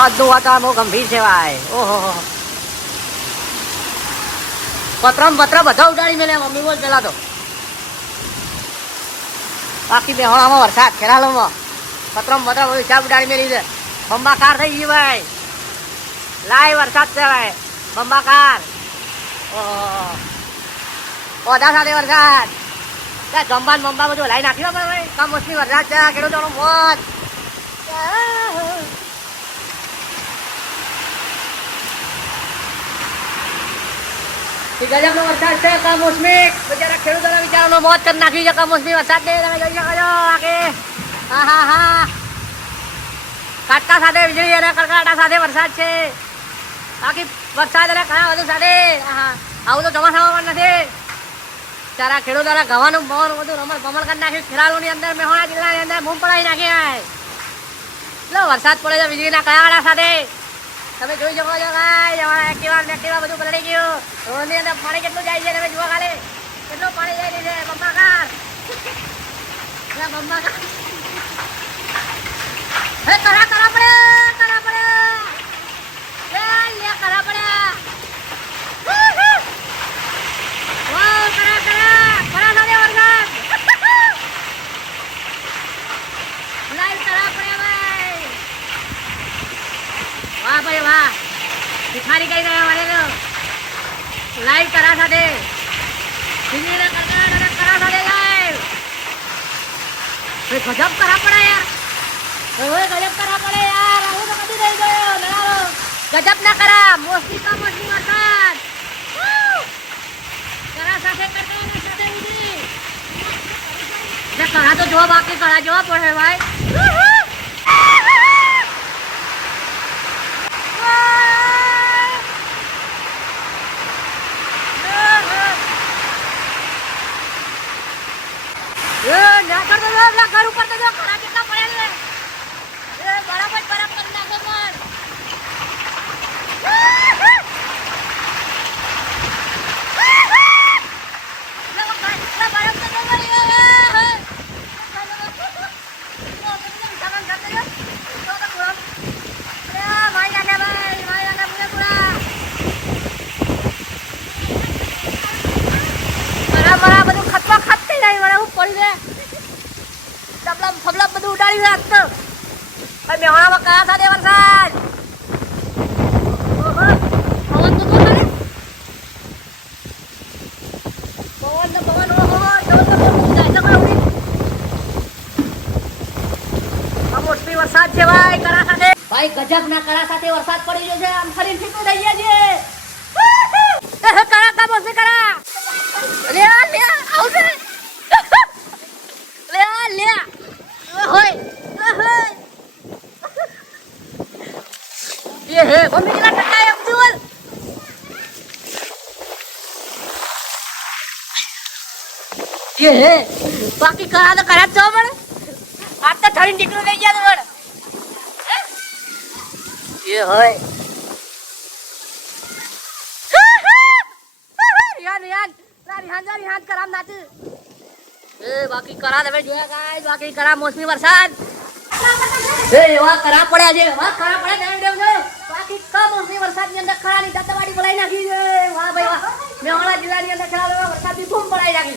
આજનું વાતાવરણ બહુ ગંભીર છે ભાઈ ઓહો. પત્રમ. પત્ર બધા ઉડાડી મેલે મમ્મી બોલ પેલા તો. બાકી બેહોણામાં વરસાદ, ખેરાલોમાં. પતરમ પત્ર બધું હિસાબ ઉડાડી મેલી છે. બંબાકાર થઈ ગઈ ભાઈ. લાય વરસાદ છે ભાઈ બંબાકાર. ઓહો. પોધા સાથે વરસાદ. ત્યાં જમવાન બંબા બધું લાઈ નાખ્યો ભાઈ કમોસમી વરસાદ છે, ખેડૂતોનો મોત. ગજબનો વરસાદ છે કમોસમી બિચારા ખેડૂતોના વિચારોનો મોત કરી નાખ્યું છે કમોસમી વરસાદ ને તમે જોઈ શકો છો, આગે. હા હા હા. કાટકા સાથે વીજળી અને કડકડાટા સાથે વરસાદ છે. બાકી વરસાદ અને ઘણા બધું સાથે. આવું તો ચોમાસામાં પણ નથી. તારા ખેડૂતોના ઘવાનું પવન બધું રમણ ભમણ કરી નાખ્યું ખેરાલુની અંદર મહેસાણા જિલ્લાની અંદર બૂમ પડાવી નાખી એટલે વરસાદ પડે છે વીજળીના કયાવાળા સાથે? તમે જોઈ શકો છો ભાઈ અમારા એક્ટિવા એક્ટિવા બધું પલળી ગયું. રોડની અંદર પાણી કેટલું જાય છે, તમે જુઓ ખાલી. કેટલું પાણી જાય છે બમ્બાકાર એટલે બંબાકાર હે કરા કરા પડે કરા પડે લે લે કરા પડે વાહ કરા કરા કરા સાથે વરસાદ લાઈવ કરા પડે ભાઈ વાહ ભાઈ વાહ ભિખારી ગયા મારે તો. લાઈવ કરા સાથે કડકડાટ અને કરા સાથે લાઈવ ભાઈ ગજબ કરા પડે યાર. હવે ગજબ કરા પડે યાર. હું તો કદી રહી ગયો. નરાલો ગજબ ના કરા. મોસમી કા મોસમી વરસાદ કરા સાથે કરતા સાથે વીજળી કરા તો જોવા બાકી કરા જોવા પડે ભાઈ. ઘર ઉપર તો ખરા કેટલા પડ્યા બરાબર બરફ નાખો પણ. એટલે ઓ ભાઈ, એટલે બરફ તો જો પડી ગયો, એ, હે. ઓ, પેલી સામાન ઘર તો જો. જો તો પૂરો. અરે, મારી નાખે ભાઈ, મારી નાખે પૂરેપૂરા. મારા મારા બધું ખતવા ખત થઈ જાય મારે હું પડી દે ડબલા ફબલા બધું ઉડાડી નાખતો ભાઈ મેહોણામાં કયા સાથે વરસાદ પવન તો પવન પવન છે ભાઈ કરા સાથે. ભાઈ ગજબ ના કરા સાથે વરસાદ પડી ગયો છે. આમ ફરી ફીકું થઈ ગયા છે કરા કા મોસમી કરા. એ હે મમ્મી કેટલા ટકા એમ બોલ એ હે બાકી કરા તો કરા જો પણ આપ તો થરી નીકળું લઈ ગયા પણ એ હોય યાન યાન રિહાન જા રિહાન કરામ નાતી એ બાકી કરા દે જોયા ગાય બાકી કરા મોસમી વરસાદ એ એવા કરા પડ્યા છે એવા કરા પડ્યા દેવ દેવ કમોસમી વરસાદની અંદર